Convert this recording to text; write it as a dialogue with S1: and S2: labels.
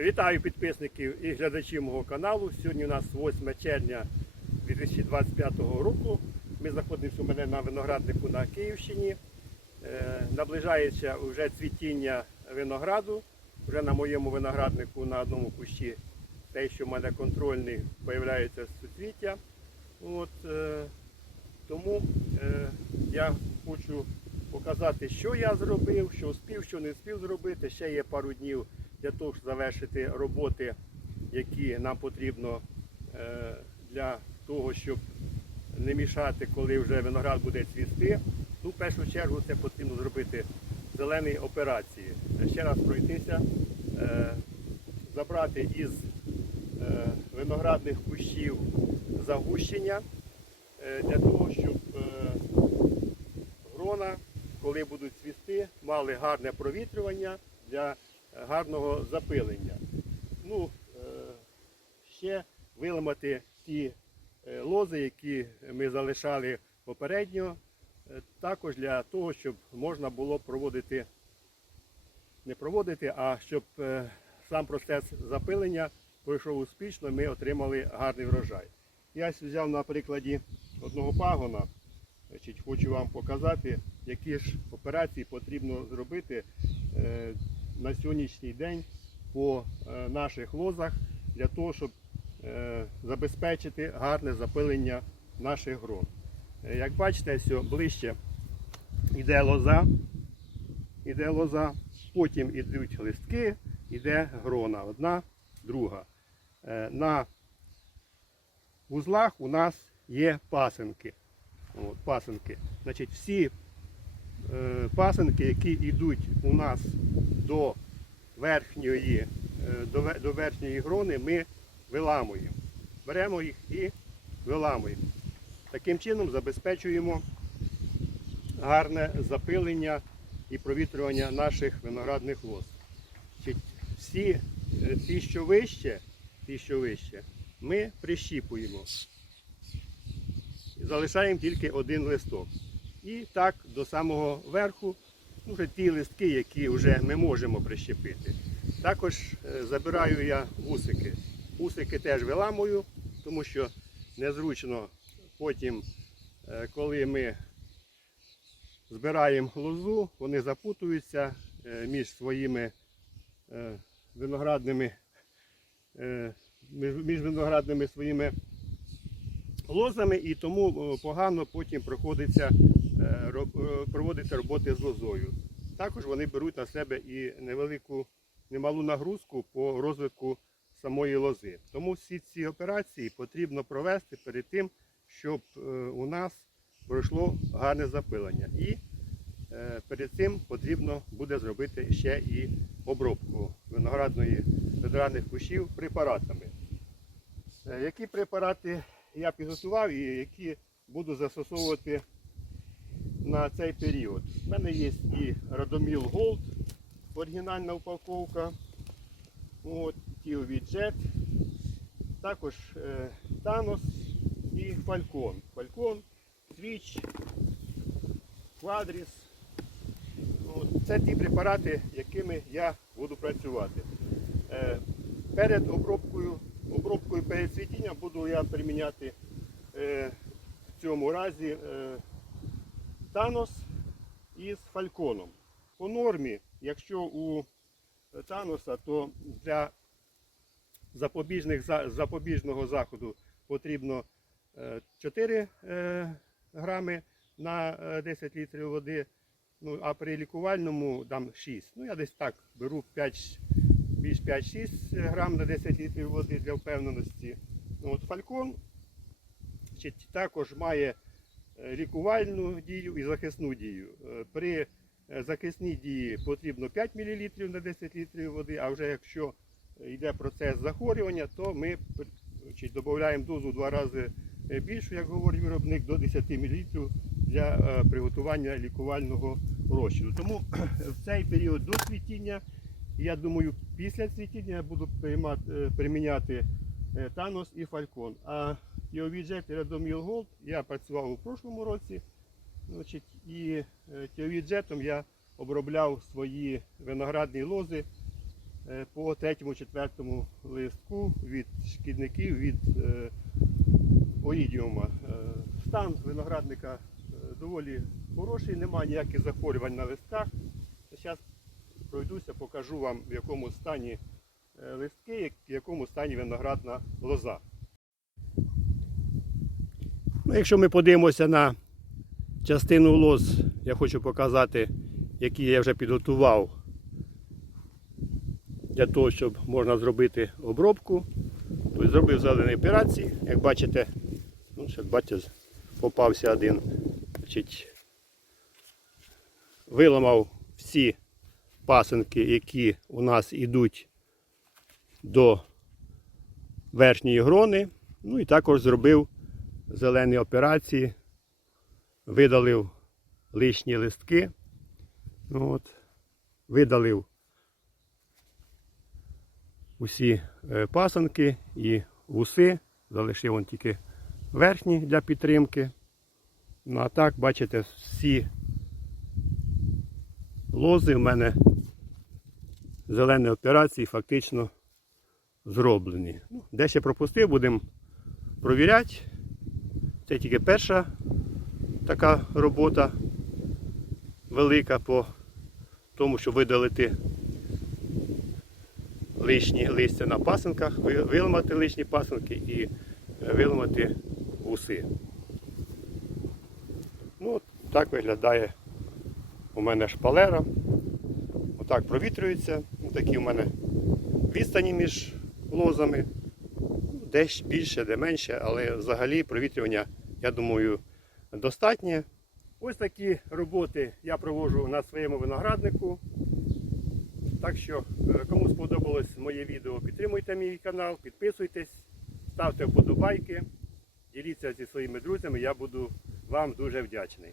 S1: Вітаю підписників і глядачів мого каналу. Сьогодні у нас 8 червня 2025 року. Ми знаходимося у мене на винограднику на Київщині. Е, Наближається вже цвітіння винограду. Вже на моєму винограднику на одному кущі те, що в мене контрольний, появляється суцвіття. От, е, тому е, я хочу показати, що я зробив, що успів, що не успів зробити. Ще є пару днів для того, щоб завершити роботи, які нам потрібно е, для того, щоб не мішати, коли вже виноград буде цвісти. Ну, в першу чергу це потрібно зробити зелені операції. Ще раз пройтися, е, забрати із е, виноградних кущів загущення для того, щоб грона, коли будуть цвісти, мали гарне провітрювання для гарного запилення. Ну, е, ще виламати ті е, лози, які ми залишали попередньо, е, також для того, щоб можна було проводити, не проводити, а щоб сам процес запилення пройшов успішно, ми отримали гарний врожай. Я взяв на прикладі одного пагона. Хочу вам показати, які ж операції потрібно зробити на сьогоднішній день по е, наших лозах для того, щоб е, забезпечити гарне запилення наших грон. Е, Як бачите, все ближче йде лоза, йде лоза, потім йдуть листки, йде грона, одна, друга. На вузлах у нас є пасинки. От, пасинки. Значить, всі пасинки, які йдуть у нас до верхньої, е, до, верхньої грони, ми виламуємо. Беремо їх і виламуємо. Таким чином забезпечуємо гарне запилення і провітрювання наших виноградних лоз. Всі е, ті, що вище, ті, що вище, ми прищіпуємо залишаємо тільки один листок. І так до самого верху, ну, вже ті листки, які вже ми можемо прищепити. Також е, забираю я вусики. Вусики теж виламую, тому що незручно потім, е, коли ми збираємо лозу, вони запутуються е, між своїми виноградними, між виноградними своїми лозами і тому погано потім проходиться, е, е, проводиться роботи з лозою. Також вони беруть на себе і невелику, немалу нагрузку по розвитку самої лози. Тому всі ці операції потрібно провести перед тим, щоб е, у нас пройшло гарне запилення. І перед цим потрібно буде зробити ще і обробку виноградної виноградних кущів препаратами. Які препарати я підготував і які буду застосовувати на цей період. У мене є і Radomil Gold, оригінальна упаковка, от, TOV Jet, також е, Thanos і Falcon. Falcon, Twitch, Quadris. От, це ті препарати, якими я буду працювати. Е, перед обробкою, обробкою перед цвітінням буду я приміняти е, в цьому разі е, Танос із фальконом. По нормі, якщо у Таноса, то для запобіжних, запобіжного заходу потрібно е, 4 е, грами на е, 10 літрів води, ну, а при лікувальному дам 6. Ну, я десь так беру 5, більш 5-6 грам на 10 літрів води для впевненості. Ну, От фалькон також має е, лікувальну дію і захисну дію. Е, При е, захисній дії потрібно 5 мл на 10 літрів води, а вже якщо йде процес захворювання, то ми значить, додаємо дозу два рази е, більшу, як говорить виробник, до 10 мл для приготування лікувального розчину. Тому в цей період до цвітіння, я думаю, після цвітіння я буду приймати, приміняти Танос і Фалькон. А Тіовіджет і Radomil Gold я працював у прошлому році. Значить, і Тіовіджетом я обробляв свої виноградні лози е, по третьому, четвертому листку від шкідників, від е, оїдіума. Е, Стан виноградника е, доволі хороший, немає ніяких захворювань на листках. Зараз пройдуся, покажу вам, в якому стані е, листки, в якому стані виноградна лоза. Ну, якщо ми подивимося на частину лоз, я хочу показати, які я вже підготував для того, щоб можна зробити обробку. Тобто зробив зелені операції. Як бачите, ну, ще бачите, попався один. Значить, виламав всі пасинки, які у нас йдуть до верхньої грони. Ну і також зробив зелені операції, видалив лишні листки. Ну, От, видалив усі е, пасанки і вуси, залишив он тільки верхні для підтримки. Ну а так, бачите, всі лози в мене зелені операції фактично зроблені. Ну, де ще пропустив, будемо провіряти. Це тільки перша така робота велика по тому, щоб видалити лишні листя на пасинках, виламати лишні пасинки і е, виламати вуси. Ну, так виглядає у мене шпалера. Отак провітрюється. Такі у мене відстані між лозами. Десь більше, де менше, але взагалі провітрювання, я думаю, достатнє. Ось такі роботи я проводжу на своєму винограднику. Так що, е, кому сподобалось моє відео, підтримуйте мій канал, підписуйтесь, ставте вподобайки, діліться зі своїми друзями, я буду вам дуже вдячний.